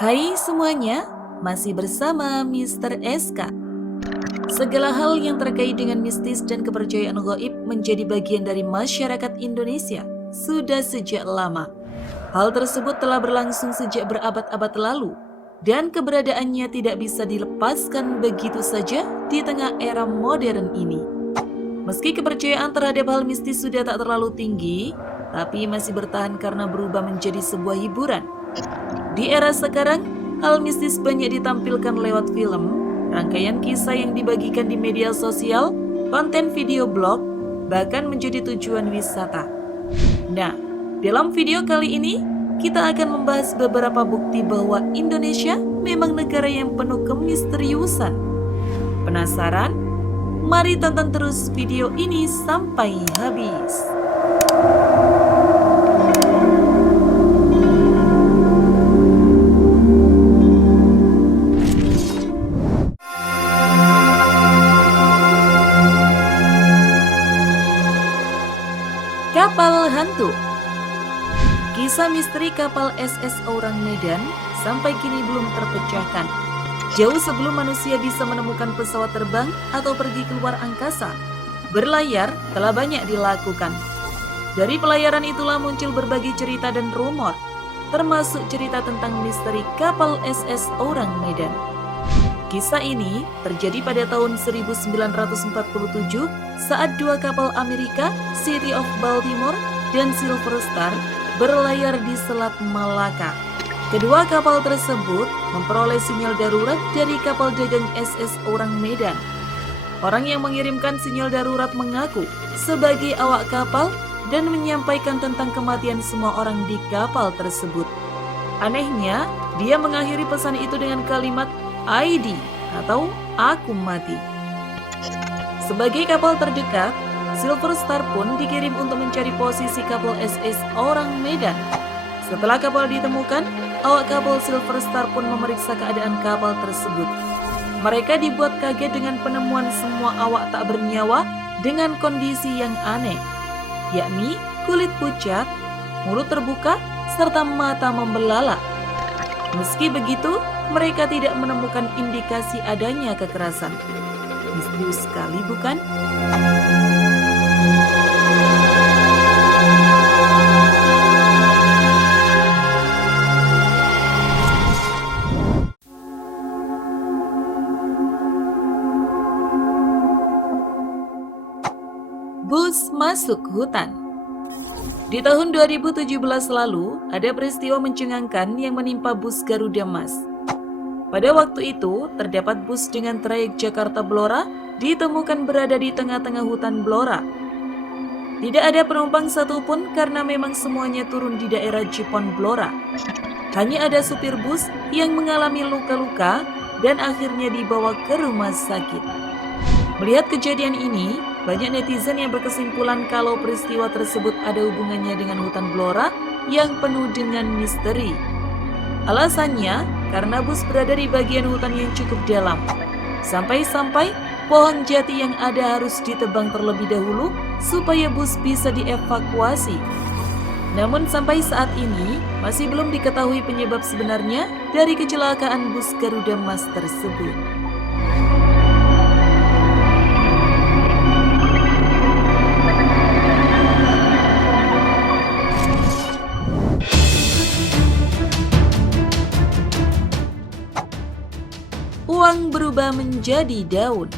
Hai semuanya, masih bersama Mr. SK. Segala hal yang terkait dengan mistis dan kepercayaan gaib menjadi bagian dari masyarakat Indonesia sudah sejak lama. Hal tersebut telah berlangsung sejak berabad-abad lalu dan keberadaannya tidak bisa dilepaskan begitu saja di tengah era modern ini. Meski kepercayaan terhadap hal mistis sudah tak terlalu tinggi, tapi masih bertahan karena berubah menjadi sebuah hiburan. Di era sekarang, hal mistis banyak ditampilkan lewat film, rangkaian kisah yang dibagikan di media sosial, konten video blog, bahkan menjadi tujuan wisata. Nah, dalam video kali ini, kita akan membahas beberapa bukti bahwa Indonesia memang negara yang penuh kemisteriusan. Penasaran? Mari tonton terus video ini sampai habis. Kapal hantu. Kisah misteri kapal SS Orang Medan sampai kini belum terpecahkan. Jauh sebelum manusia bisa menemukan pesawat terbang atau pergi keluar angkasa, berlayar telah banyak dilakukan. Dari pelayaran itulah muncul berbagai cerita dan rumor, termasuk cerita tentang misteri kapal SS Orang Medan. Kisah ini terjadi pada tahun 1947 saat dua kapal Amerika, City of Baltimore dan Silver Star, berlayar di Selat Malaka. Kedua kapal tersebut memperoleh sinyal darurat dari kapal dagang SS Orang Medan. Orang yang mengirimkan sinyal darurat mengaku sebagai awak kapal dan menyampaikan tentang kematian semua orang di kapal tersebut. Anehnya, dia mengakhiri pesan itu dengan kalimat ID atau aku mati. Sebagai kapal terdekat, Silver Star pun dikirim untuk mencari posisi kapal SS Orang Medan. Setelah kapal ditemukan, awak kapal Silver Star pun memeriksa keadaan kapal tersebut. Mereka dibuat kaget dengan penemuan semua awak tak bernyawa dengan kondisi yang aneh, yakni kulit pucat, mulut terbuka, serta mata membelalak. Meski begitu, mereka tidak menemukan indikasi adanya kekerasan. Misterius sekali, bukan? Bus masuk hutan. Di tahun 2017 lalu, ada peristiwa mencengangkan yang menimpa bus Garuda Mas. Pada waktu itu, terdapat bus dengan trayek Jakarta-Blora ditemukan berada di tengah-tengah hutan Blora. Tidak ada penumpang satupun karena memang semuanya turun di daerah Jipon Blora. Hanya ada supir bus yang mengalami luka-luka dan akhirnya dibawa ke rumah sakit. Melihat kejadian ini, banyak netizen yang berkesimpulan kalau peristiwa tersebut ada hubungannya dengan hutan Blora yang penuh dengan misteri. Alasannya, karena bus berada di bagian hutan yang cukup dalam. Sampai-sampai pohon jati yang ada harus ditebang terlebih dahulu supaya bus bisa dievakuasi. Namun sampai saat ini, masih belum diketahui penyebab sebenarnya dari kecelakaan bus Garuda Mas tersebut. Uang berubah menjadi daun.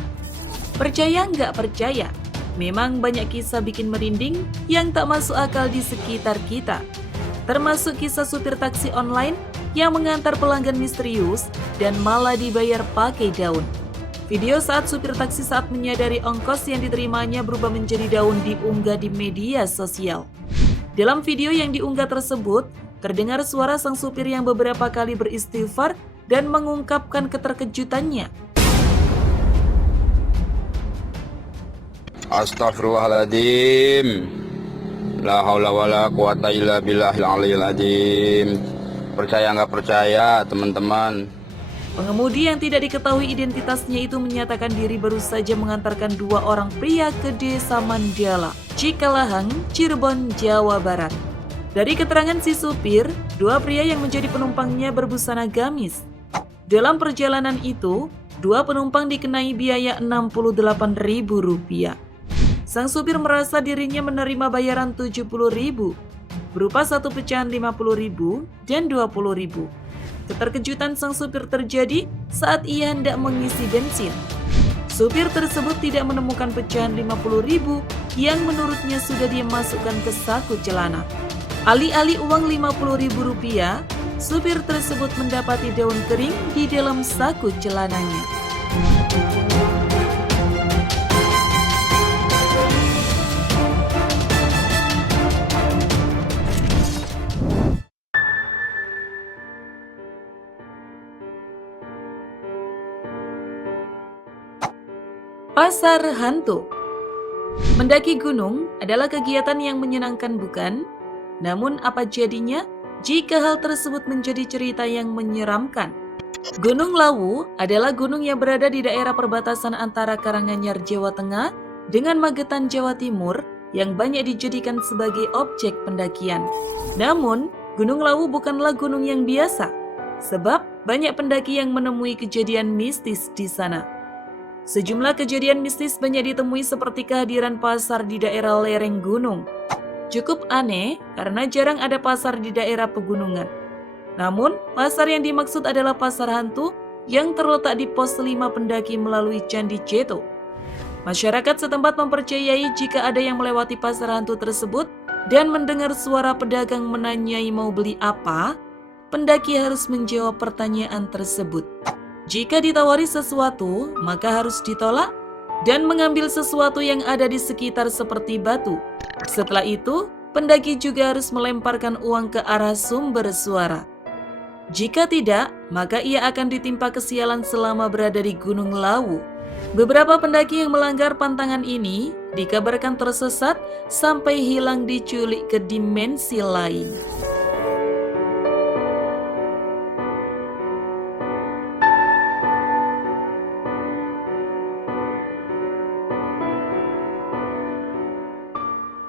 Percaya nggak percaya, memang banyak kisah bikin merinding yang tak masuk akal di sekitar kita. Termasuk kisah supir taksi online yang mengantar pelanggan misterius dan malah dibayar pakai daun. Video saat supir taksi saat menyadari ongkos yang diterimanya berubah menjadi daun diunggah di media sosial. Dalam video yang diunggah tersebut, terdengar suara sang supir yang beberapa kali beristighfar dan mengungkapkan keterkejutannya. Astagfirullahaladzim. La haula wala quwata illa billahil aliyil azim. Percaya nggak percaya, teman-teman? Pengemudi yang tidak diketahui identitasnya itu menyatakan diri baru saja mengantarkan dua orang pria ke Desa Mandala, Cikalahang, Cirebon, Jawa Barat. Dari keterangan si supir, dua pria yang menjadi penumpangnya berbusana gamis. Dalam perjalanan itu, dua penumpang dikenai biaya Rp68.000. Sang supir merasa dirinya menerima bayaran Rp70.000, berupa satu pecahan Rp50.000 dan Rp20.000. Keterkejutan sang supir terjadi saat ia hendak mengisi bensin. Supir tersebut tidak menemukan pecahan Rp50.000 yang menurutnya sudah dia masukkan ke saku celana. Alih-alih uang Rp50.000, supir tersebut mendapati daun kering di dalam saku celananya. Pasar hantu. Mendaki gunung adalah kegiatan yang menyenangkan, bukan? Namun apa jadinya jika hal tersebut menjadi cerita yang menyeramkan? Gunung Lawu adalah gunung yang berada di daerah perbatasan antara Karanganyar, Jawa Tengah dengan Magetan, Jawa Timur yang banyak dijadikan sebagai objek pendakian. Namun, Gunung Lawu bukanlah gunung yang biasa, sebab banyak pendaki yang menemui kejadian mistis di sana. Sejumlah kejadian mistis banyak ditemui seperti kehadiran pasar di daerah lereng gunung. Cukup aneh karena jarang ada pasar di daerah pegunungan. Namun, pasar yang dimaksud adalah pasar hantu yang terletak di pos 5 pendaki melalui Candi Ceto. Masyarakat setempat mempercayai jika ada yang melewati pasar hantu tersebut dan mendengar suara pedagang menanyai mau beli apa, pendaki harus menjawab pertanyaan tersebut. Jika ditawari sesuatu, maka harus ditolak dan mengambil sesuatu yang ada di sekitar seperti batu. Setelah itu, pendaki juga harus melemparkan uang ke arah sumber suara. Jika tidak, maka ia akan ditimpa kesialan selama berada di Gunung Lawu. Beberapa pendaki yang melanggar pantangan ini dikabarkan tersesat sampai hilang diculik ke dimensi lain.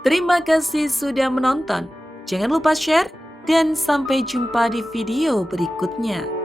Terima kasih sudah menonton. Jangan lupa share dan sampai jumpa di video berikutnya.